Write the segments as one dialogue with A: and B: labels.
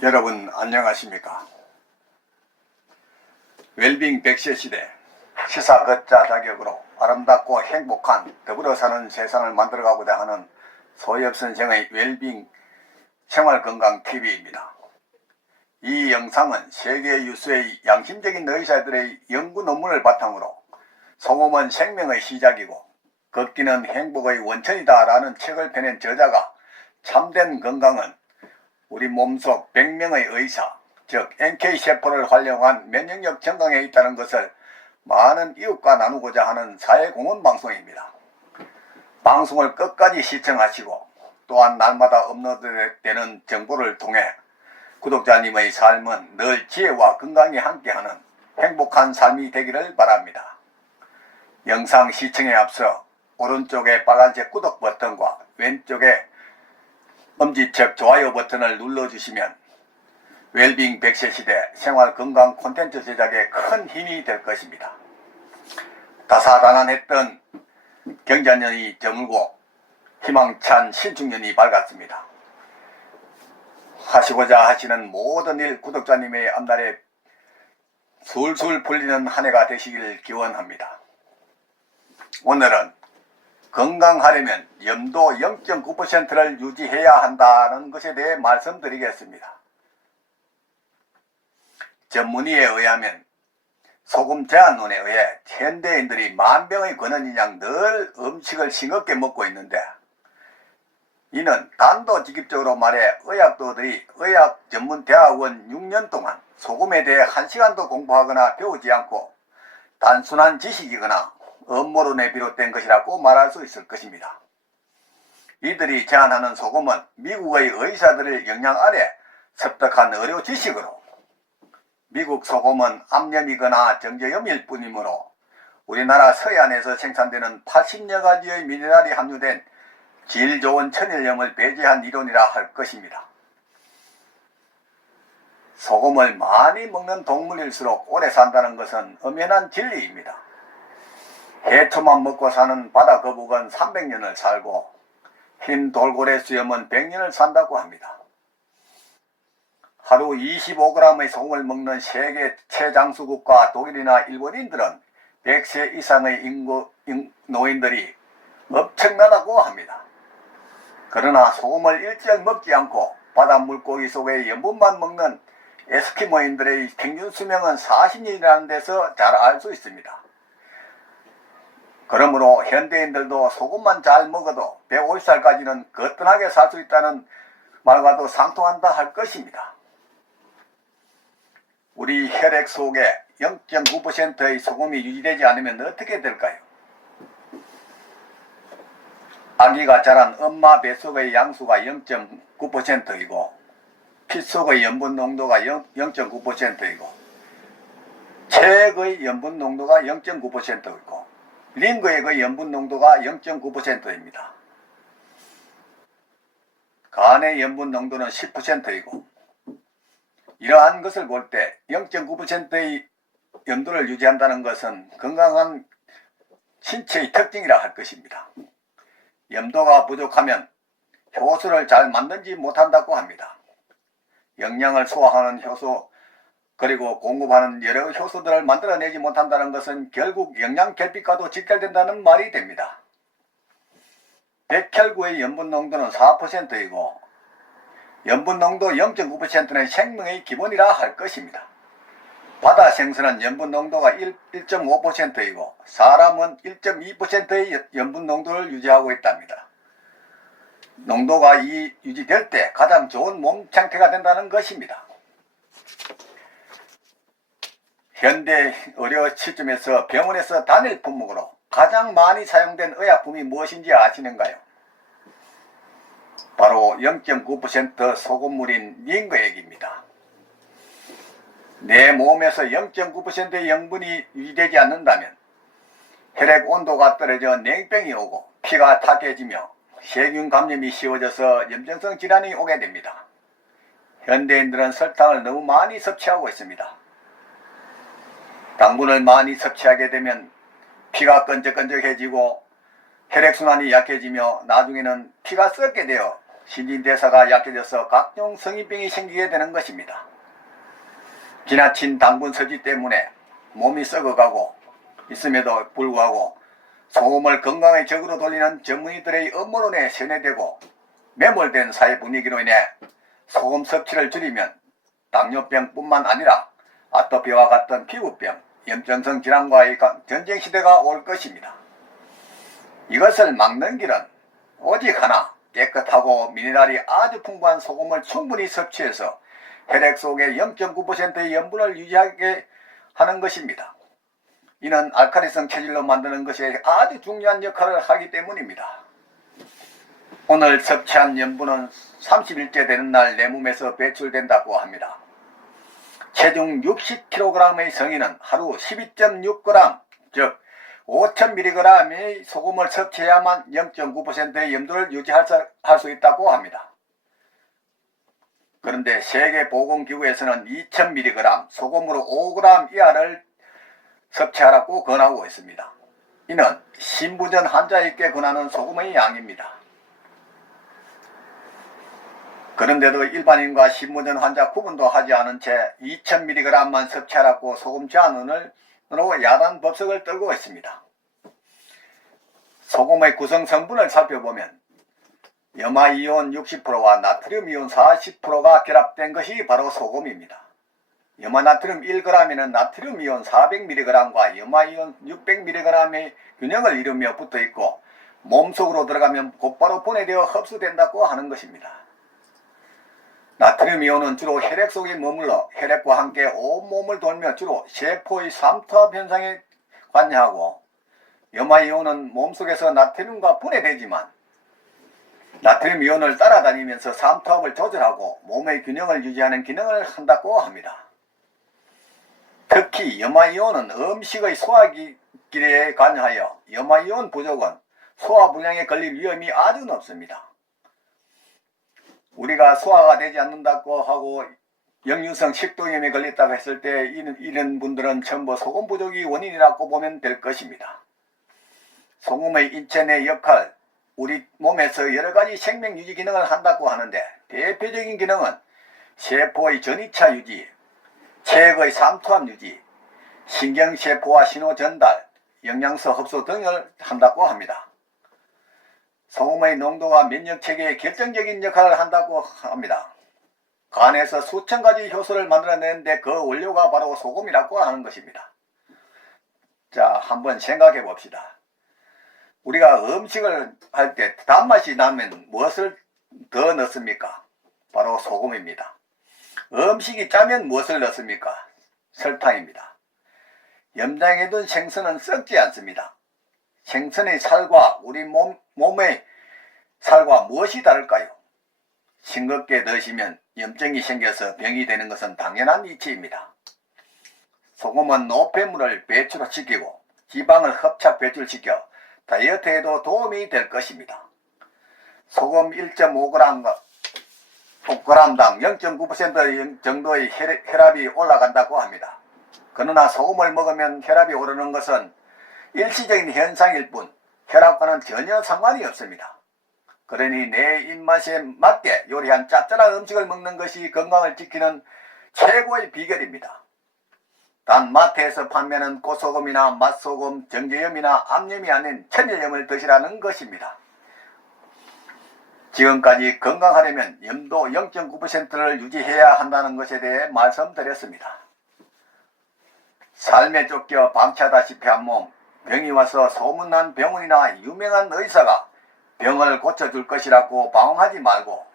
A: 여러분 안녕하십니까 웰빙 백세 시대 시사 걷자 자격으로 아름답고 행복한 더불어 사는 세상을 만들어가고자 하는 소엽 선생의 웰빙 생활건강TV입니다. 이 영상은 세계 유수의 양심적인 의사들의 연구 논문을 바탕으로 소금은 생명의 시작이고 걷기는 행복의 원천이다 라는 책을 펴낸 저자가 참된 건강은 우리 몸속 100명의 의사, 즉 NK세포를 활용한 면역력 증강에 있다는 것을 많은 이웃과 나누고자 하는 사회공헌 방송입니다. 방송을 끝까지 시청하시고 또한 날마다 업로드되는 정보를 통해 구독자님의 삶은 늘 지혜와 건강이 함께하는 행복한 삶이 되기를 바랍니다. 영상 시청에 앞서 오른쪽에 빨간색 구독 버튼과 왼쪽에 엄지척 좋아요 버튼을 눌러주시면 웰빙 100세 시대 생활 건강 콘텐츠 제작에 큰 힘이 될 것입니다. 다사다난했던 경자년이 저물고 희망찬 신축년이 밝았습니다. 하시고자 하시는 모든 일 구독자님의 앞날에 술술 풀리는 한 해가 되시길 기원합니다. 오늘은 건강하려면 염도 0.9%를 유지해야 한다는 것에 대해 말씀드리겠습니다. 전문의에 의하면 소금 제한론에 의해 현대인들이 만병의 근원이양 늘 음식을 싱겁게 먹고 있는데 이는 단도직입적으로 말해 의학도들이 의학 전문 대학원 6년 동안 소금에 대해 1시간도 공부하거나 배우지 않고 단순한 지식이거나 음모론에 비롯된 것이라고 말할 수 있을 것입니다. 이들이 제안하는 소금은 미국의 의사들의 영향 아래 습득한 의료 지식으로 미국 소금은 암염이거나 정제염일 뿐이므로 우리나라 서해안에서 생산되는 80여 가지의 미네랄이 함유된 질 좋은 천일염을 배제한 이론이라 할 것입니다. 소금을 많이 먹는 동물일수록 오래 산다는 것은 엄연한 진리입니다. 해초만 먹고 사는 바다 거북은 300년을 살고 흰 돌고래 수염은 100년을 산다고 합니다. 하루 25g의 소금을 먹는 세계 최장수국과 독일이나 일본인들은 100세 이상의 인구, 인, 노인들이 엄청나다고 합니다. 그러나 소금을 일절 먹지 않고 바다 물고기 속의 염분만 먹는 에스키모인들의 평균 수명은 40년이라는 데서 잘 알 수 있습니다. 그러므로 현대인들도 소금만 잘 먹어도 150살까지는 거뜬하게 살 수 있다는 말과도 상통한다 할 것입니다. 우리 혈액 속에 0.9%의 소금이 유지되지 않으면 어떻게 될까요? 아기가 자란 엄마 뱃속의 양수가 0.9%이고 피 속의 염분 농도가 0.9%이고 체액의 염분 농도가 0.9%이고 링거의 그 염분 농도가 0.9%입니다. 간의 염분 농도는 10%이고 이러한 것을 볼 때 0.9%의 염도를 유지한다는 것은 건강한 신체의 특징이라 할 것입니다. 염도가 부족하면 효소를 잘 만들지 못한다고 합니다. 영양을 소화하는 효소 그리고 공급하는 여러 효소들을 만들어내지 못한다는 것은 결국 영양 결핍과도 직결된다는 말이 됩니다. 백혈구의 염분 농도는 4%이고 염분 농도 0.9%는 생명의 기본이라 할 것입니다. 바다 생선은 염분 농도가 1.5%이고 사람은 1.2%의 염분 농도를 유지하고 있답니다. 농도가 이 유지될 때 가장 좋은 몸 상태가 된다는 것입니다. 현대 의료 시점에서 병원에서 단일 품목으로 가장 많이 사용된 의약품이 무엇인지 아시는가요? 바로 0.9% 소금물인 링거액입니다. 내 몸에서 0.9%의 영분이 유지되지 않는다면 혈액 온도가 떨어져 냉병이 오고 피가 탁해지며 세균 감염이 쉬워져서 염증성 질환이 오게 됩니다. 현대인들은 설탕을 너무 많이 섭취하고 있습니다. 당분을 많이 섭취하게 되면 피가 끈적끈적해지고 혈액순환이 약해지며 나중에는 피가 썩게 되어 신진대사가 약해져서 각종 성인병이 생기게 되는 것입니다. 지나친 당분 서지 때문에 몸이 썩어가고 있음에도 불구하고 소음을 건강의 적으로 돌리는 전문의들의 업무론에 세뇌되고 매몰된 사회 분위기로 인해 소음 섭취를 줄이면 당뇨병뿐만 아니라 아토피와 같은 피부병, 염증성 질환과의 가- 전쟁 시대가 올 것입니다. 이것을 막는 길은 오직 하나 깨끗하고 미네랄이 아주 풍부한 소금을 충분히 섭취해서 혈액 속에 0.9%의 염분을 유지하게 하는 것입니다. 이는 알카리성 체질로 만드는 것에 아주 중요한 역할을 하기 때문입니다. 오늘 섭취한 염분은 30일째 되는 날 내 몸에서 배출된다고 합니다. 체중 60kg의 성인은 하루 12.6g, 즉 5,000mg의 소금을 섭취해야만 0.9%의 염도를 유지할 수- 있다고 합니다. 그런데 세계보건기구에서는 2,000mg, 소금으로 5g 이하를 섭취하라고 권하고 있습니다. 이는 신부전 환자에게 권하는 소금의 양입니다. 그런데도 일반인과 신부전 환자 구분도 하지 않은 채 2000mg만 섭취하라고 소금 제한을 으로 야단 법석을 떨고 있습니다. 소금의 구성 성분을 살펴보면 염화이온 60%와 나트륨이온 40%가 결합된 것이 바로 소금입니다. 염화나트륨 1g에는 나트륨이온 400mg과 염화이온 600mg의 균형을 이루며 붙어 있고 몸속으로 들어가면 곧바로 분해되어 흡수된다고 하는 것입니다. 나트륨 이온은 주로 혈액 속에 머물러 혈액과 함께 온몸을 돌며 주로 세포의 삼투압 현상에 관여하고 염화 이온은 몸속에서 나트륨과 분해되지만 나트륨 이온을 따라다니면서 삼투압을 조절하고 몸의 균형을 유지하는 기능을 한다고 합니다. 특히 염화 이온은 음식의 소화기에 관여하여 염화 이온 부족은 소화불량에 걸릴 위험이 아주 높습니다. 우리가 소화가 되지 않는다고 하고 역류성 식도염에 걸렸다고 했을 때 이런, 이런 분들은 전부 소금 부족이 원인이라고 보면 될 것입니다. 소금의 인체 내 역할, 우리 몸에서 여러 가지 생명 유지 기능을 한다고 하는데 대표적인 기능은 세포의 전이차 유지, 체액의 삼투압 유지, 신경세포와 신호 전달, 영양소 흡수 등을 한다고 합니다. 소금의 농도가 면역 체계에 결정적인 역할을 한다고 합니다. 간에서 수천 가지 효소를 만들어내는데 그 원료가 바로 소금이라고 하는 것입니다. 자, 한번 생각해 봅시다. 우리가 음식을 할 때 단맛이 나면 무엇을 더 넣습니까? 바로 소금입니다. 음식이 짜면 무엇을 넣습니까? 설탕입니다. 염장해 둔 생선은 썩지 않습니다. 생선의 살과 우리 몸, 몸의 살과 무엇이 다를까요? 싱겁게 드시면 염증이 생겨서 병이 되는 것은 당연한 이치입니다. 소금은 노폐물을 배출시키고 지방을 흡착 배출시켜 다이어트에도 도움이 될 것입니다. 소금 1.5g, 5g당 0.9% 정도의 혈- 혈압이 올라간다고 합니다. 그러나 소금을 먹으면 혈압이 오르는 것은 일시적인 현상일 뿐 혈압과는 전혀 상관이 없습니다. 그러니 내 입맛에 맞게 요리한 짭짤한 음식을 먹는 것이 건강을 지키는 최고의 비결입니다. 단 마트에서 판매하는 꽃소금이나 맛소금, 정제염이나 암염이 아닌 천일염을 드시라는 것입니다. 지금까지 건강하려면 염도 0.9%를 유지해야 한다는 것에 대해 말씀드렸습니다. 삶에 쫓겨 방치하다시피 한 몸, 병이 와서 소문난 병원이나 유명한 의사가 병을 고쳐줄 것이라고 방황하지 말고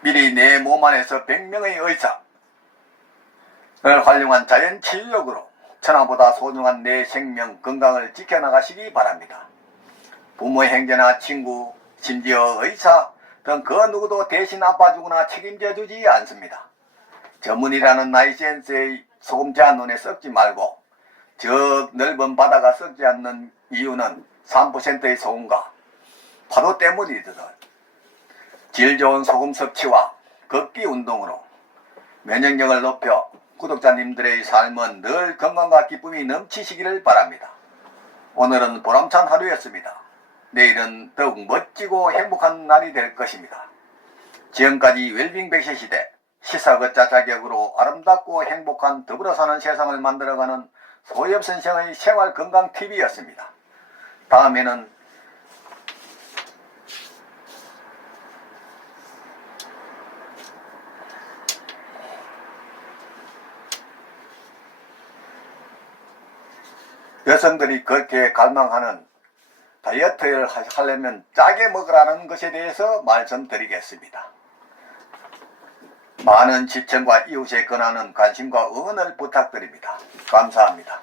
A: 미리 내 몸 안에서 100명의 의사를 활용한 자연 치유력으로 천하보다 소중한 내 생명 건강을 지켜나가시기 바랍니다. 부모의 행제나 친구, 심지어 의사 등 그 누구도 대신 아파주거나 책임져 주지 않습니다. 전문이라는 나이센스의 소금 제한 눈에 썩지 말고 저 넓은 바다가 썩지 않는 이유는 3%의 소금과 파도 때문이듯 질 좋은 소금 섭취와 걷기 운동으로 면역력을 높여 구독자님들의 삶은 늘 건강과 기쁨이 넘치시기를 바랍니다. 오늘은 보람찬 하루였습니다. 내일은 더욱 멋지고 행복한 날이 될 것입니다. 지금까지 웰빙 백세 시대 시사걷자 자격으로 아름답고 행복한 더불어 사는 세상을 만들어가는 소엽 선생의 생활 건강 TV였습니다. 다음에는 여성들이 그렇게 갈망하는 다이어트를 하- 하려면 짜게 먹으라는 것에 대해서 말씀드리겠습니다. 많은 시청과 이웃의 권하는 관심과 응원을 부탁드립니다. 감사합니다.